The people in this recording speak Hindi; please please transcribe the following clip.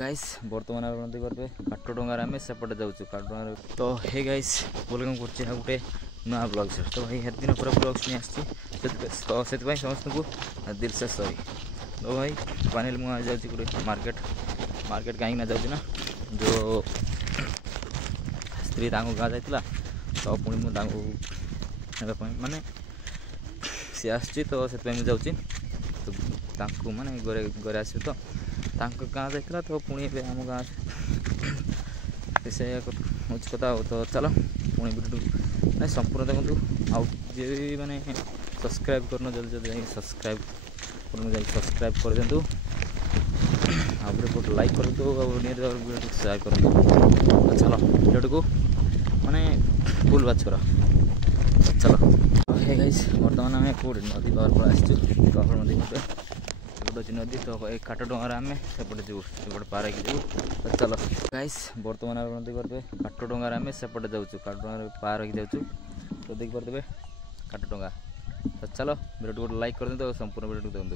गाइस बर्तमान आप करेंगे काठडंगार आम सेपटे जाऊँ काठडंगार तो हे गाइस वेलकम कर गोटे नुआ ब्लॉग से तो भाई हेत दिन पूरा ब्लॉग्स नहीं आसी तो से समस्त को दिल से सॉरी तो भाई फाइनल मुझे जाऊँ गोटे मार्केट मार्केट कहीं जाऊँ ना जो स्त्री गाँ जाता तो पुणी मुझे माने सी आसी तो से जाऊँ तो माने घरे घरे आस तो गाँ जाता तो पुणी आम गाँ से हूँ कथा तो चलो पुणी वीडियो ना संपूर्ण देखो आउ जी मैंने सब्सक्राइब करना जल्दी जल्दी सब्सक्राइब कर सब्सक्राइब कर दिंतु गोटे लाइक कर वीडियो शेयर कर चलो वीडियो को माने फुल वाच कर चलो हे गाइस बर्तमान आम कौट नदी पार पड़ा आसर नदी गोटे गोटे नदी तो काठडंगार आम सेपटे जीव सेपटे पार हो जीव तो चलो गाइस बर्तमान आप करेंगे काठडंगार आम सेपटे जाऊँ काठडंगार पार हो जाऊँ तो देख पारे काठडंगा तो चलो वीडियो गोटे लाइक कर दिंतु संपूर्ण वीडियो देखते